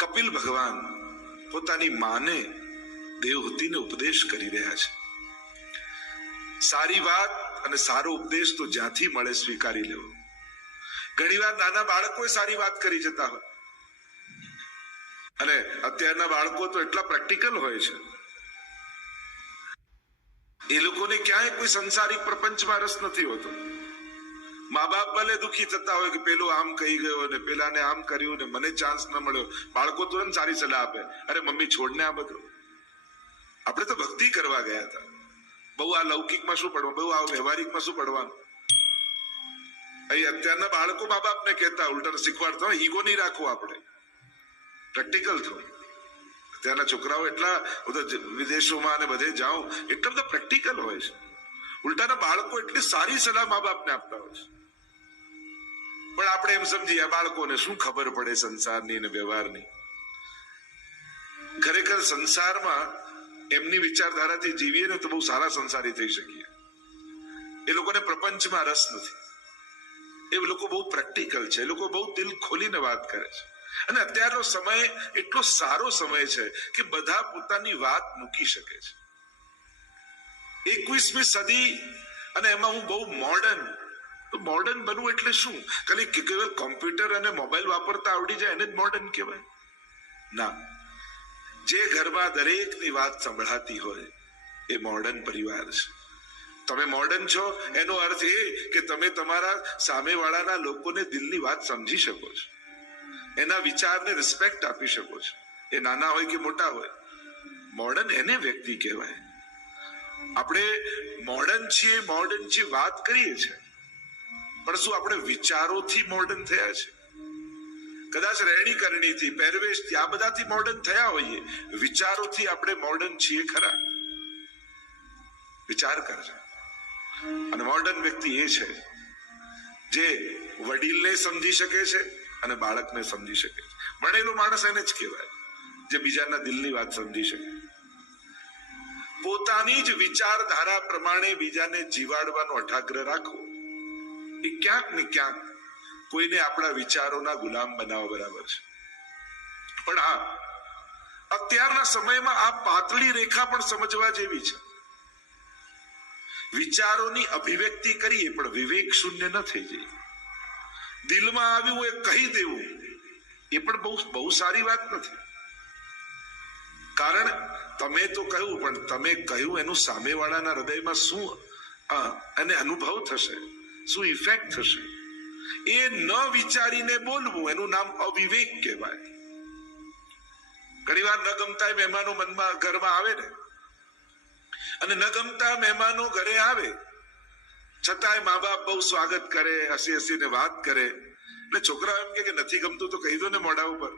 કપિલ ભગવાન પોતાની માને દેવહૂતિને ઉપદેશ કરી રહ્યા છે. સારી વાત અને સારો ઉપદેશ તો જ્યાંથી મળે સ્વીકારી લેવો. ઘણીવાર નાના બાળકો સારી વાત કરી જતા હોય. અને અત્યારના બાળકો તો એટલા પ્રેક્ટિકલ હોય છે. એ લોકોને ક્યાંય કોઈ સંસારિક પ્રપંચમાં રસ નથી હોતો. મા બાપ ભલે દુખી થતા હોય કે પેલો આમ કહી ગયો ને પેલાને આમ કર્યું ને મને ચાન્સ ન મળ્યો. બાળકો તુરંત સારી સલાહ આપે. અરે મમ્મી છોડને આ બધું. આપણે તો ભક્તિ કરવા ગયા હતા. બહુ આ લૌકિકમાં શું પડવાનું? બહુ આ વ્યવહારિકમાં શું પડવાનું? અહીં અત્યારના બાળકો મા બાપને કહેતા, ઉલટા શીખવાડતા હોય, ઈગો નહીં રાખવો આપણે. પ્રેક્ટિકલ થવું અત્યારના છોકરાઓ એટલા બધા વિદેશોમાં અને બધે જાઓ, એટલા બધા પ્રેક્ટિકલ હોય છે. ઉલટાના બાળકો એટલી સારી સલાહ મા બાપને આપતા હોય છે. પણ આપણે એમ સમજીએ બાળકોને શું ખબર પડે સંસારની અને વ્યવહારની? ખરેખર સંસારમાં એમની વિચારધારાથી જીવીએ ને તો બહુ સારા સંસારી થઈ શકીએ. એ લોકોને પ્રપંચમાં રસ નથી. એ લોકો બહુ પ્રેક્ટિકલ છે, એ લોકો બહુ દિલ ખોલીને વાત કરે છે. અને અત્યારનો સમય એટલો સારો સમય છે કે બધા પોતાની વાત મૂકી શકે છે. એકવીસમી સદી, અને એમાં હું બહુ મોડર્ન તો મોડર્ન બનવું એટલે શું? ખાલી કેવલ કોમ્પ્યુટર અને મોબાઈલ વાપરતા આવડી જાય એને જ મોડર્ન કહેવાય? ના. જે ઘરમાં દરેકની વાત સંભળાતી હોય, એ મોડર્ન પરિવાર છે. તમે મોડર્ન છો, એનો અર્થ એ કે તમે તમારા સામેવાળાના લોકોને દિલની વાત સમજી શકો છો. એના વિચારને રિસ્પેક્ટ આપી શકો છો. એ નાના હોય કે મોટા હોય. મોડર્ન એને વ્યક્તિ કહેવાય. આપણે મોડર્ન છીએ મોડર્ન છીએ વાત કરીએ છીએ પણ શું આપણે વિચારોથી મોડર્ન થયા છે? કદાચ રહેણી કરણીથી પહેરવેશથી, આ બધાથી મોડર્ન થયા હોઈએ. વિચારોથી આપણે મોડર્ન છીએ ખરા. વિચાર કરજો. અને મોડર્ન વ્યક્તિ એ છે જે વડીલને સમજી શકે છે અને બાળકને સમજી શકે છે. ભણેલો માણસ એને જ કહેવાય, જે બીજાના દિલની વાત સમજી શકે. પોતાની જ વિચારધારા પ્રમાણે બીજાને જીવાડવાનો અઠાગ્રહ રાખવો. એ ક્યાંક ને ક્યાંક કોઈને આપણા વિચારોના ગુલામ બનાવવા બરાબર છે. પણ હા, અત્યારના સમયમાં આ પાતળી રેખા પણ સમજવા જેવી છે. વિચારોની અભિવ્યક્તિ કરીએ પણ વિવેક શૂન્ય ન થઈ જાય. દિલમાં આવ્યું એ કહી દેવું, એ પણ બહુ બહુ સારી વાત નથી. કારણ તમે તો કહ્યું, પણ તમે કહ્યું એનું સામેવાળાના હૃદયમાં શું એને અનુભવ થશે? શું ઇફેક્ટ થશે? એ ન વિચારીને બોલવું, એનું નામ અવિવેક કહેવાય. ઘણીવાર ન ગમતા મહેમાનો મનમાં ઘરમાં આવે ને. અને ન ગમતા મહેમાનો ઘરે આવે, છતાંય મા બાપ બહુ સ્વાગત કરે, હસી હસીને વાત કરે. એટલે છોકરાઓ એમ કે નથી ગમતું તો કહી દો ને મોઢા ઉપર.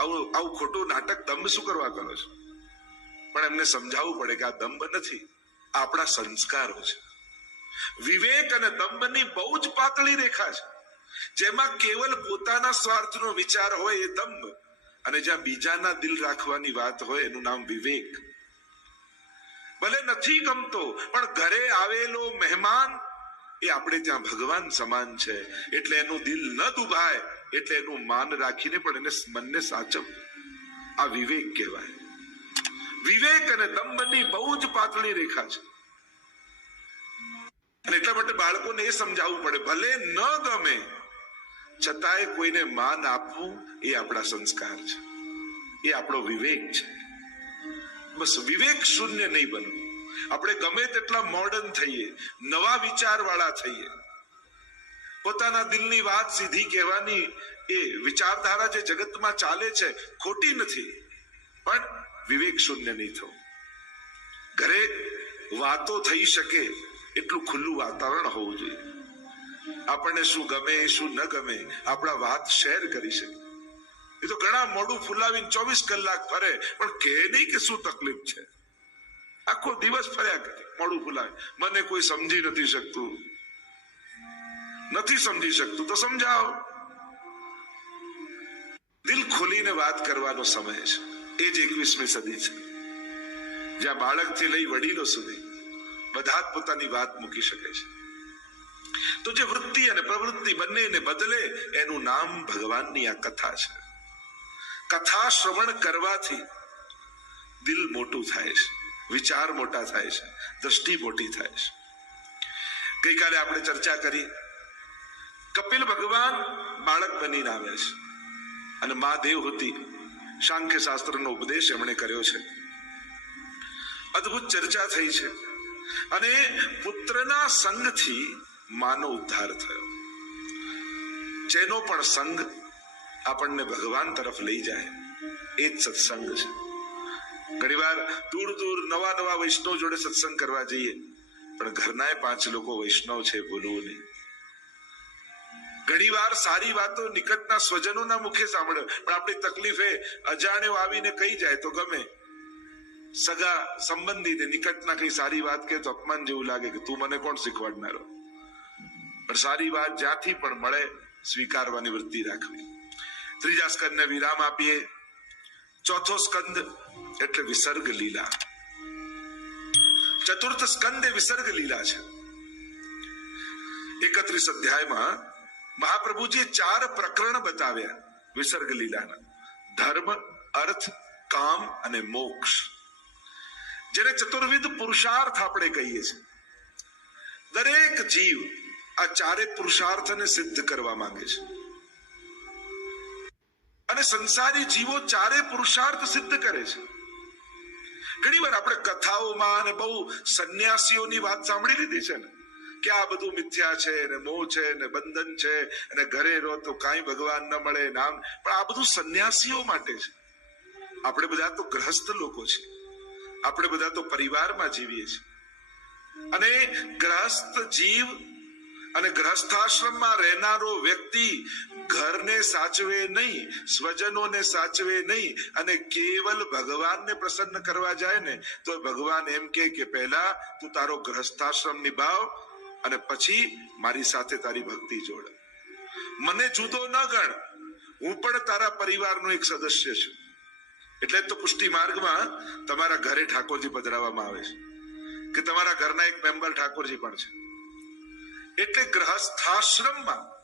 આવું આવું ખોટું નાટક દંભ શું કરવા કરો છો? પણ એમને સમજાવવું પડે કે આ દંભ નથી આપણા સંસ્કારો છે. વિવેક અને દંભની બહુ જ પાતળી રેખા છે. જેમાં કેવલ પોતાના સ્વાર્થનો વિચાર હોય એ દંભ અને જ્યાં બીજાના દિલ રાખવાની વાત હોય એનું નામ વિવેક. ભલે નથી ગમતો, પણ ઘરે આવેલો મહેમાન એ આપણે ત્યાં ભગવાન સમાન છે. એટલે એનું દિલ ન દુભાય, એટલે એનું માન રાખીને પણ એને મનને સાચવ. આ વિવેક કહેવાય. વિવેક અને દંભની બહુ જ પાતળી રેખા છે. અને એટલા માટે બાળકોને એ સમજાવવું પડે, ભલે ન ગમે, છતાંય કોઈને માન આપવું એ આપણા સંસ્કાર છે. એ આપણો વિવેક છે. બસ વિવેક શૂન્ય નહીં બનવું. આપણે ગમે તેટલા મોડર્ન થઈએ, નવા વિચાર વાળા થઈએ, પોતાના દિલની વાત સીધી કહેવાની એ વિચારધારા જે જગતમાં ચાલે છે, ખોટી નથી. પણ વિવેક શૂન્ય નહીં થવું. ઘરે વાતો થઈ શકે એટલું ખુલ્લું વાતાવરણ હોવું જોઈએ. આપણને શું ગમે, શું ન ગમે, આપણા વાત શેર કરી શકે એ તો ઘણા મોડું ફુલાવીને ચોવીસ કલાક ફરે, પણ કહે નહીં કે શું તકલીફ છે. આખો દિવસ ફર્યા કરે, મોડું ફુલાવે. મને કોઈ સમજી નથી શકતું. નથી સમજી શકતું, તો સમજાવો. દિલ ખોલીને વાત કરવાનો સમય છે. એ જ એકવીસમી સદી છે. જ્યાં બાળકથી લઈ વડીલો સુધી બધા જ પોતાની વાત મૂકી શકે છે. તો જે વૃત્તિ અને પ્રવૃત્તિ બંનેને બદલે એનું નામ ભગવાનની આ કથા છે. કથા શ્રવણ કરવાથી દિલ મોટું થાય છે, વિચાર મોટા થાય છે, દ્રષ્ટિ મોટી થાય છે. ગઈકાલે આપણે ચર્ચા કરી, કપિલ ભગવાન બાળક બનીને આવે છે અને મા દેવહૂતિ સાંખ્ય શાસ્ત્રનો ઉપદેશ એમણે કર્યો છે. અદ્ભુત ચર્ચા થઈ છે. અને પુત્રના સંગથી માનો ઉદ્ધાર થયો. જેનો પણ સંગ આપણને ભગવાન તરફ લઈ જાય, એ જ સત્સંગ છે. ઘણીવાર દૂર દૂર નવા નવા વૈષ્ણવ જોડે સત્સંગ કરવા જઈએ, પણ ઘરનાય પાંચ લોકો વૈષ્ણવ છે ભૂલવું નહીં. ઘણીવાર સારી વાતો નિકટના સ્વજનોના મુખે સાંભળે, પણ આપણી તકલીફ અજાણ્યો આવીને કહી જાય તો ગમે. સગા સંબંધી નિકટના કઈ સારી વાત કે તો અપમાન જેવું લાગે કે તું મને કોણ શીખવાડનારો? પણ સારી વાત જ્યાંથી પણ મળે, સ્વીકારવાની વૃત્તિ રાખવી. ત્રીજા સ્કંદને વિરામ આપીએ. ચોથો સ્કંદ એટલે વિસર્ગ લીલા. ચતુર્થ સ્કંદ એ વિસર્ગ લીલા છે. એકત્રીસ અધ્યાયમાં મહાપ્રભુજીએ ચાર પ્રકરણ બતાવ્યા વિસર્ગ લીલાના. ધર્મ, અર્થ, કામ અને મોક્ષ. જેને ચતુર્વિધ પુરુષાર્થ આપણે કહીએ છીએ. દરેક જીવ આ ચારે પુરુષાર્થને સિદ્ધ કરવા માંગે છે. અને સંસારી જીવો ચારે પુરુષાર્થ સિદ્ધ કરે છે. ઘણી વાર આપણે કથાઓમાં અને બહુ સંન્યાસીઓની વાત સાંભળી લીધી છે ને, કે આ બધું મિથ્યા છે ને મોહ છે ને બંધન છે અને ઘરે રહો તો કાંઈ ભગવાન ન મળે, નામ. પણ આ બધું સંન્યાસીઓ માટે છે. આપણે બધા તો ગ્રહસ્થ લોકો છે આપણે બધા તો પરિવારમાં જીવીએ છીએ. અને ગ્રસ્ત જીવ અને ગ્રસ્થાશ્રમમાં રહેનારો વ્યક્તિ ઘરને સાચવે નહીં, સ્વજનોને સાચવે નહીં અને કેવલ ભગવાનને પ્રસન્ન કરવા જાય ને, તો ભગવાન એમ કે કે પહેલા તું તારો ગ્રસ્થાશ્રમ નિભાવ અને પછી મારી સાથે તારી ભક્તિ જોડ. મને જુદો ન ગણ. હું પણ તારા પરિવારનો એક સદસ્ય છું. એટલે જ તો પુષ્ટિ માર્ગમાં તમારા ઘરે ઠાકોરજી પધરાવવામાં આવે છે. કે તમારા ઘરના એક મેમ્બર ઠાકોરજી પણ છે. એટલે ગ્રહસ્થાશ્રમમાં,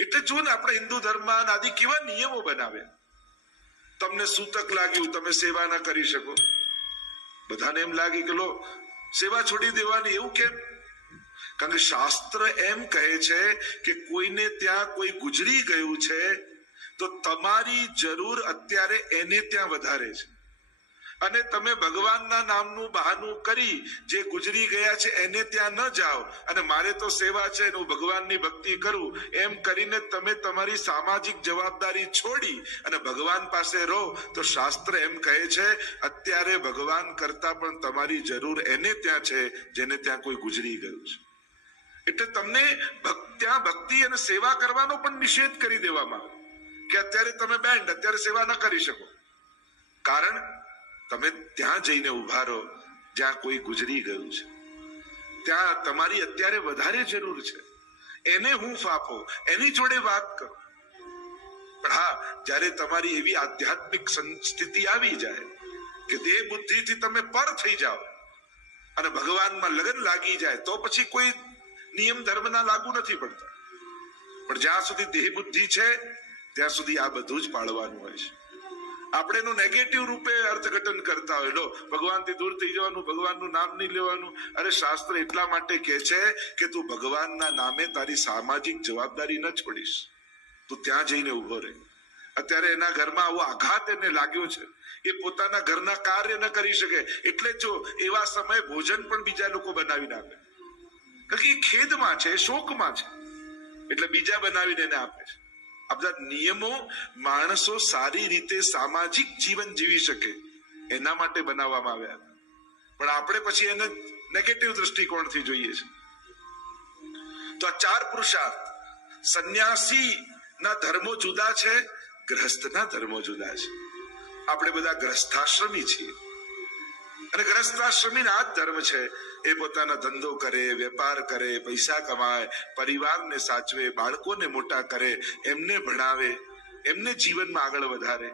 એટલે જો ને આપણે હિન્દુ ધર્મમાં આદિ કેવા નિયમો બનાવ્યા તમને સૂતક લાગ્યું, તમે સેવા ના કરી શકો. બધાને એમ લાગી કે લો, સેવા છોડી દેવાની એવું કેમ? કારણ કે શાસ્ત્ર એમ કહે છે કે કોઈને ત્યાં કોઈ ગુજરી ગયું છે તો તમારી જરૂર અત્યારે એને ત્યાં વધારે છે. અને તમે ભગવાનના નામનું બહાનું કરી જે ગુજરી ગયા છે, એને ત્યાં ન જાઓ. અને મારે તો સેવા છે હું ભગવાનની ભક્તિ કરું. એમ કરીને તમે તમારી સામાજિક જવાબદારી છોડી અને ભગવાન પાસે રહો. તો શાસ્ત્ર એમ કહે છે, અત્યારે ભગવાન કરતા પણ તમારી જરૂર એને ત્યાં છે, જેને ત્યાં કોઈ ગુજરી ગયું છે. એટલે તમને ત્યાં ભક્તિ અને સેવા કરવાનો પણ નિષેધ કરી દેવામાં આવે. કે અત્યારે તમે બેન્ડ, અત્યારે સેવા ન કરી શકો. કારણ તમે ત્યાં જઈને ઊભા રહો, જ્યાં કોઈ ગુજરી ગયું છે. ત્યાં તમારી અત્યારે વધારે જરૂર છે. એને હું ફાફો, એની જોડે વાત કરો. પણ હા, જ્યારે તમારી એવી આધ્યાત્મિક સંસ્થિતિ આવી જાય કે દેહ બુદ્ધિથી તમે પર થઈ જાઓ અને ભગવાનમાં લગન લાગી જાય, તો પછી કોઈ નિયમ ધર્મના લાગુ નથી પડતા. પણ જ્યાં સુધી દેહ બુદ્ધિ છે ત્યાં સુધી આ બધું જ પાળવાનું હોય છે. આપણે એનું નેગેટિવ રૂપે અર્થઘટન કરતા હોય. લો, ભગવાનથી દૂર થઈ જવાનું, ભગવાનનું નામ નહીં લેવાનું. અરે, શાસ્ત્ર એટલા માટે કહે છે કે તું ભગવાનના નામે તારી સામાજિક જવાબદારી ન છોડીશ તું ત્યાં જઈને ઊભો રહે. અત્યારે એના ઘરમાં આવો આઘાત એને લાગ્યો છે. એ પોતાના ઘરના કાર્ય ન કરી શકે. એટલે જો એવા સમયે ભોજન પણ બીજા લોકો બનાવીને આપે. કારણ કે એ ખેદમાં છે, શોકમાં છે. એટલે બીજા બનાવીને એને આપે છે. આ બધા નિયમો માણસો સારી રીતે સામાજિક જીવન જીવી શકે એના માટે બનાવવામાં આવ્યા પણ આપણે પછી એને નેગેટિવ દ્રષ્ટિકોણથી જોઈએ છે. તો આ ચાર પુરુષાર્થ સંન્યાસી ના ધર્મો જુદા છે, ગ્રહસ્થના ધર્મો જુદા છે. આપણે બધા ગ્રસ્થાશ્રમી છીએ. અને ગ્રસ્તાશ્રમી આ જ ધર્મ છે એ પોતાના ધંધો કરે, વેપાર કરે, પૈસા કમાય, પરિવારને સાચવે, બાળકોને મોટા કરે, એમને ભણાવે, એમને જીવનમાં આગળ વધારે.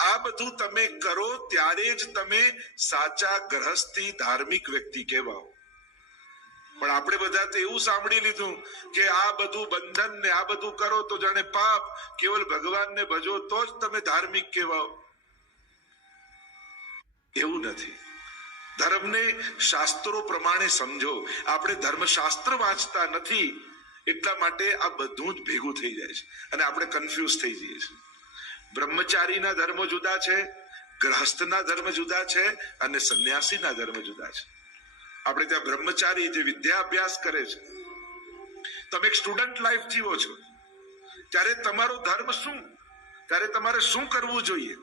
આ બધું તમે કરો ત્યારે જ તમે સાચા ગ્રહસ્થી ધાર્મિક વ્યક્તિ કહેવાઓ. પણ આપણે બધા તો એવું સાંભળી લીધું કે આ બધું બંધન ને આ બધું કરો તો જાણે પાપ, કેવલ ભગવાનને ભજો તો જ તમે ધાર્મિક કહેવાઓ. એવું નથી. ધર્મને શાસ્ત્રો પ્રમાણે સમજો. આપણે ધર્મશાસ્ત્ર વાંચતા નથી, એટલા માટે આ બધું જ ભેગું થઈ જાય છે અને આપણે કન્ફ્યુઝ થઈ જઈએ છીએ. બ્રહ્મચારીના ધર્મ જુદા છે, ગ્રહસ્થના ધર્મ જુદા છે અને સંન્યાસીના ધર્મ જુદા છે. આપણે ત્યાં બ્રહ્મચારી જે વિદ્યા અભ્યાસ કરે છે. તમે એક સ્ટુડન્ટ લાઈફ જીવો છો. ત્યારે તમારો ધર્મ શું? ત્યારે તમારે શું કરવું જોઈએ?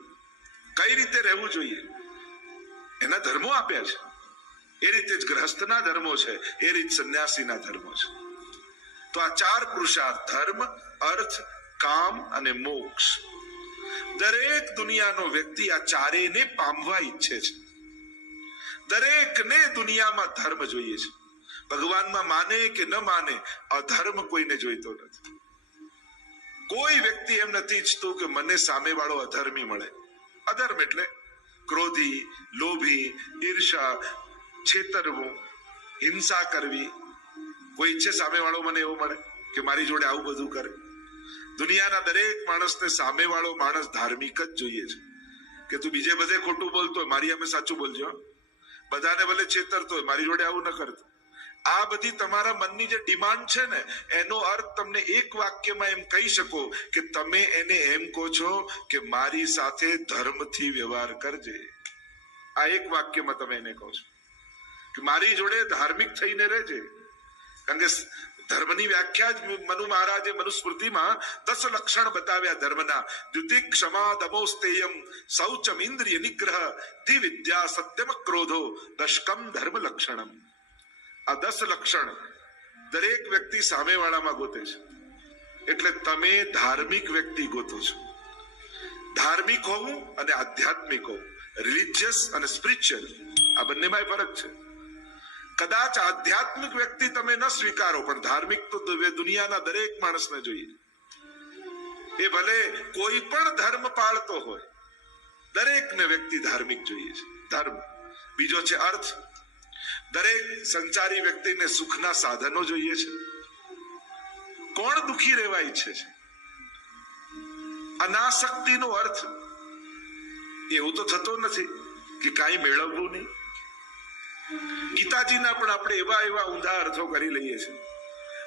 કઈ રીતે રહેવું જોઈએ? એના ધર્મો આપ્યા છે. એ રીતે જ ગ્રહસ્થના ધર્મો છે, એ રીત સંન્યાસીના ધર્મો છે. તો આ ચાર પુરુષાર્થ, ધર્મ, અર્થ, કામ અને મોક્ષ. દરેક દુનિયાનો વ્યક્તિ આ ચારેયને પામવા ઈચ્છે છે. દરેકને દુનિયામાં ધર્મ જોઈએ છે. ભગવાનમાં માને કે ન માને અધર્મ કોઈને જોઈતો નથી. કોઈ વ્યક્તિ એમ નથી ઈચ્છતું કે મને સામેવાળો અધર્મી મળે. અધર્મ એટલે ક્રોધી, લોભી, ઈર્ષા, છેતરવું, હિંસા કરવી. કોઈ ઈચ્છે સામેવાળો મને એવો મળે કે મારી જોડે આવું બધું કરે. દુનિયાના દરેક માણસને સામેવાળો માણસ ધાર્મિક જ જોઈએ છે. કે તું બીજે બધે ખોટું બોલતો હોય, મારી અમે સાચું બોલજો બધાને ભલે છેતરતો હોય, મારી જોડે આવું ન કરતો. આ બધી તમારા મનની જે ડિમાન્ડ છે ને, એનો અર્થ તમને એક વાક્યમાં એમ કહી શકો કે તમે એને એમ કહો છો કે મારી સાથે ધર્મથી વ્યવહાર કરજે. આ એક વાક્યમાં તમે એને કહો છો. કે મારી જોડે ધાર્મિક થઈને રહેજે. કારણ કે ધર્મની વ્યાખ્યા જ મનુ મહારાજે મનુસ્મૃતિમાં દસ લક્ષણ બતાવ્યા ધર્મના. દ્યુતિ ક્ષમા દમોસ્તેયમ શૌચમ ઇન્દ્રિય નિગ્રહ દિવિદ્યા સત્યમ ક્રોધો દશકમ ધર્મ લક્ષણમ. આ દસ લક્ષણ દરેક વ્યક્તિ સામેવાળામાં ગોતે છે. એટલે તમે ધાર્મિક વ્યક્તિ ગોતો છો. ધાર્મિક હોવું અને આધ્યાત્મિક હોવું રિલિજિયસ અને સ્પિરિચ્યુઅલ આ બંનેમાં ફરક છે. કદાચ આધ્યાત્મિક વ્યક્તિ તમે ન સ્વીકારો, પણ ધાર્મિક તો દુનિયાના દરેક માણસને જોઈએ. એ ભલે કોઈ પણ ધર્મ પાળતો હોય, દરેકને વ્યક્તિ ધાર્મિક જોઈએ છે. ધર્મ. બીજો છે અર્થ. દરેક સંચારી વ્યક્તિને સુખના સાધનો જોઈએ છે. કોણ દુખી રહેવા ઈચ્છે છે? અનાસક્તિનો અર્થ એવું તો થતો નથી કે કાંઈ મેળવવું નહીં. ગીતાજીના પણ આપણે એવા એવા ઊંધા અર્થો કરી લઈએ છીએ.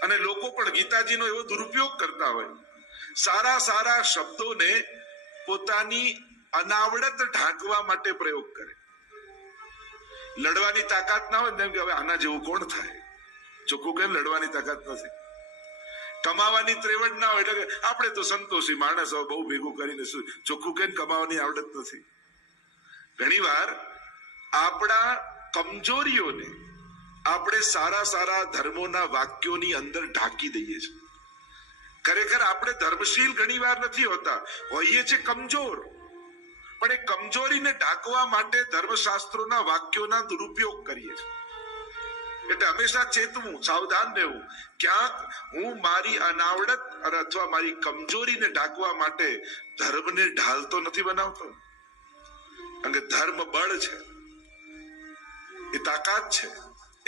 અને લોકો પણ ગીતાજીનો એવો દુરુપયોગ કરતા હોય. સારા સારા શબ્દોને પોતાની અનાવડત ઢાંકવા માટે પ્રયોગ કરે. લડવાની તાકાત ના હોય ને કે હવે આના જેવું કોણ થાય? ચોખ્ખું કેમ લડવાની તાકાત નથી? કમાવાની ત્રેવડ ના હોય એટલે આપણે તો સંતોષી માણસ હવે બહુ ભેગું કરીને શું ચોખ્ખું કેમ કમાવાની આવડત નથી. ઘણીવાર આપણા કમજોરીઓને આપણે સારા સારા ધર્મોના વાક્યોની અંદર ઢાંકી દઈએ છીએ. ખરેખર આપણે ધર્મશીલ ઘણીવાર નથી હોતા. હોઈએ છીએ કમજોર. પણ એ કમજોરીને ઢાંકવા માટે ધર્મશાસ્ત્રોના વાક્યોના દુરુપયોગ કરીએ છીએ. એટલે હંમેશા ચેતવું, સાવધાન રહેવું. ક્યાંક હું મારી અનાવડત અને અથવા મારી કમજોરીને ઢાંકવા માટે ધર્મને ઢાલતો નથી બનાવતો. કે ધર્મ બળ છે. એ તાકાત છે.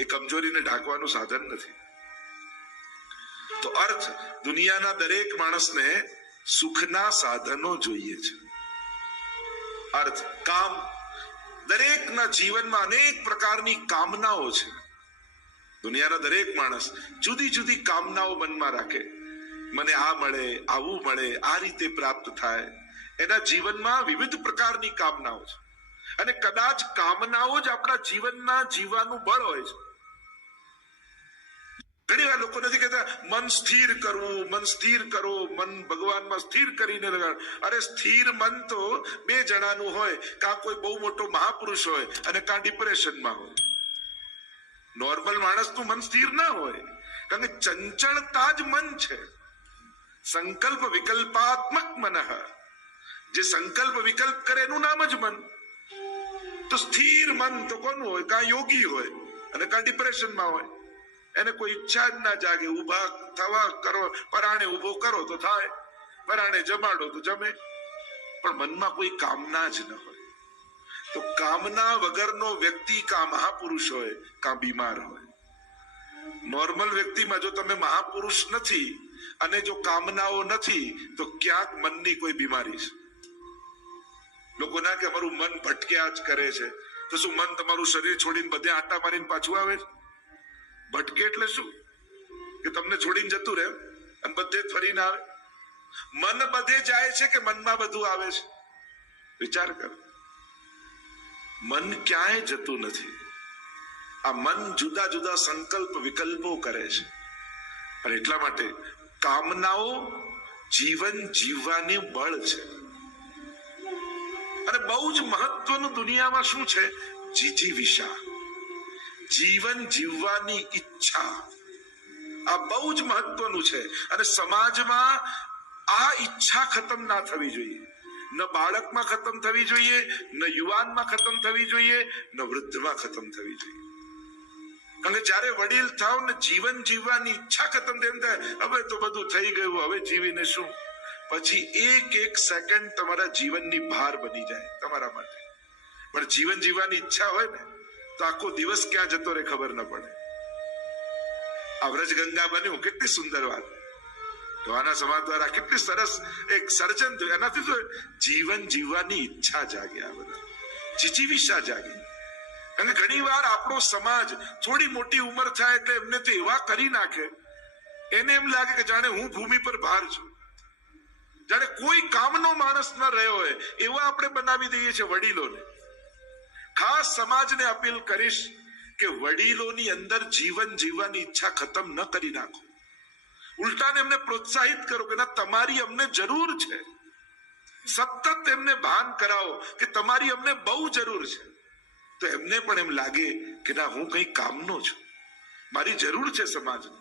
એ કમજોરીને ઢાંકવાનું સાધન નથી. તો અર્થ, દુનિયાના દરેક માણસને સુખના સાધનો જોઈએ છે. અર્થ, કામ. દરેકના જીવનમાં અનેક પ્રકારની કામનાઓ છે. દુનિયાના દરેક માણસ જુદી જુદી કામનાઓ મનમાં રાખે. મને આ મળે, આવું મળે, આ રીતે પ્રાપ્ત થાય. એના જીવનમાં વિવિધ પ્રકારની કામનાઓ છે. અને કદાચ કામનાઓ જ આપણા જીવનના જીવવાનું બળ હોય છે. ઘણી વાર લોકો નથી કહેતા, મન સ્થિર કરવું મન સ્થિર કરો, મન ભગવાનમાં સ્થિર કરીને લગાડ. અરે સ્થિર મન તો બે જણાનું હોય, કાં કોઈ બહુ મોટો મહાપુરુષ હોય અને કાં ડિપ્રેશનમાં હોય. નોર્મલ માણસનું મન સ્થિર ના હોય, કારણ કે ચંચળતા જ મન છે. સંકલ્પ વિકલ્પાત્મક મન. જે સંકલ્પ વિકલ્પ કરે એનું નામ જ મન. તો સ્થિર મન તો કોનું હોય? કાં યોગી હોય અને કાં ડિપ્રેશનમાં હોય? એને કોઈ ઈચ્છા જ ના જાગે. ઊભા થવા કરો, પરાણે ઊભો કરો તો થાય. પરાણે જમાડો તો જમે. પણ મનમાં કોઈ કામના જ ન હોય. તો કામના વગરનો વ્યક્તિ કાં મહાપુરુષ હોય, કાં બીમાર હોય. નોર્મલ વ્યક્તિમાં જો તમે મહાપુરુષ નથી અને જો કામનાઓ નથી, તો ક્યાંક મનની કોઈ બીમારી છે? લોકો ના કે અમારું મન ભટક્યા જ કરે છે. તો શું મન તમારું શરીર છોડીને બધે આટા મારીને પાછું આવે છે? ભટકે એટલે શું? કે તમને છોડીને જતું રહે અને બધે ફરી ફરીને આવે. મન બધે જાય છે કે મનમાં બધું આવે છે? વિચાર કર. મન ક્યાંય જતું નથી. આ મન જુદા જુદા સંકલ્પ વિકલ્પો કરે છે. અને એટલા માટે કામનાઓ જીવન જીવવાની બળ છે. અને બહુ જ મહત્વનું દુનિયામાં શું છે? જીજીવિષા જીવન જીવવાની ઈચ્છા. આ બહુ જ મહત્વનું છે. અને સમાજમાં આ ઈચ્છા ખતમ ના થવી જોઈએ. ન બાળકમાં ખતમ થવી જોઈએ, ન યુવાનમાં ખતમ થવી જોઈએ, ન વૃદ્ધમાં ખતમ થવી જોઈએ. કારણ કે જ્યારે વડીલ થાવ ને જીવન જીવવાની ઈચ્છા ખતમ તેમ થાય, હવે તો બધું થઈ ગયું, હવે જીવીને શું? પછી એક એક સેકન્ડ તમારા જીવનની ભાર બની જાય તમારા માટે. પણ જીવન જીવવાની ઈચ્છા હોય ને તો આખો દિવસ ક્યાં જતો રહે ખબર ન પડે. આ વ્રજ ગંગા બન્યું, કેટલી સુંદર વાત. જોવાના સમાજ દ્વારા કેટલી સરસ એક સર્જન થયું. એનાથી તો જીવન જીવવાની ઈચ્છા જાગે આ બધા. જીજીવિષા જાગે. અને ઘણી વાર આપણો સમાજ થોડી મોટી ઉંમર થાય એટલે એમને તો એવા કરી નાખે. એને એમ લાગે કે જાણે હું ભૂમિ પર ભાર છું. જાણે કોઈ કામનો માણસ ન રહ્યો હોય, એવા આપણે બનાવી દઈએ છીએ વડીલોને. ખાસ સમાજને અપીલ કરીશ કે વડીલોની અંદર જીવન જીવવાની ઈચ્છા ખતમ ન કરી નાખો. ઉલટાને એમને પ્રોત્સાહિત કરો કે ના, તમારી અમને જરૂર છે. સતત એમને ભાન કરાવો કે તમારી અમને બહુ જરૂર છે. તો એમને પણ એમ લાગે કે ના, હું કઈ કામનો છું. મારી જરૂર છે સમાજને.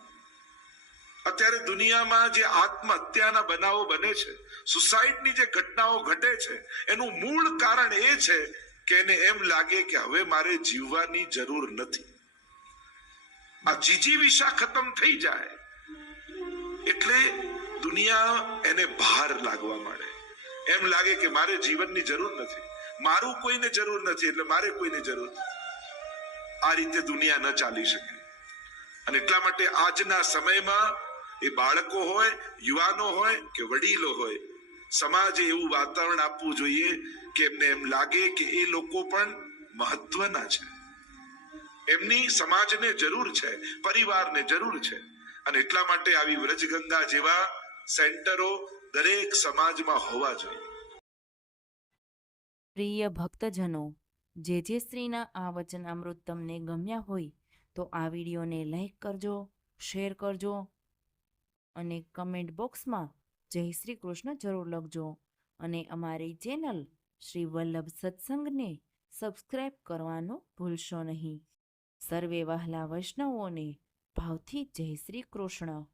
અત્યારે દુનિયામાં જે આત્મહત્યાના બનાવો બને છે, સુસાઇડની જે ઘટનાઓ ઘટે છે, એનું મૂળ કારણ એ છે કે એને એમ લાગે કે હવે મારે જીવવાની જરૂર નથી. આ જીજીવિષા ખતમ થઈ જાય એટલે દુનિયા એને ભાર લાગવા માંડે. એમ લાગે કે મારે જીવનની જરૂર નથી. મારું કોઈને જરૂર નથી એટલે મારે કોઈને જરૂર નથી. આ રીતે દુનિયા ન ચાલી શકે. અને એટલા માટે આજના સમયમાં એ બાળકો હોય, યુવાનો હોય કે વડીલો હોય સમાજે એવું વાતાવરણ આપવું જોઈએ કે એમને એમ લાગે કે એ લોકો પણ મહત્વના છે. એમની સમાજને જરૂર છે, પરિવારને જરૂર છે અને એટલા માટે આવી વ્રજગંગા જેવા સેન્ટરો દરેક સમાજમાં હોવા જોઈએ. પ્રિય ભક્તજનો, જે જે શ્રીના આ વચનામૃત તમને ગમ્યા હોય તો આ વિડીયોને લાઈક કરજો, શેર કરજો અને કમેન્ટ બોક્સમાં જય શ્રી કૃષ્ણ. જરૂર લખજો. અને અમારી ચેનલ શ્રી વલ્લભ સત્સંગને સબસ્ક્રાઈબ કરવાનું ભૂલશો નહીં. સર્વે વહાલા વૈષ્ણવોને ભાવથી જય શ્રી કૃષ્ણ.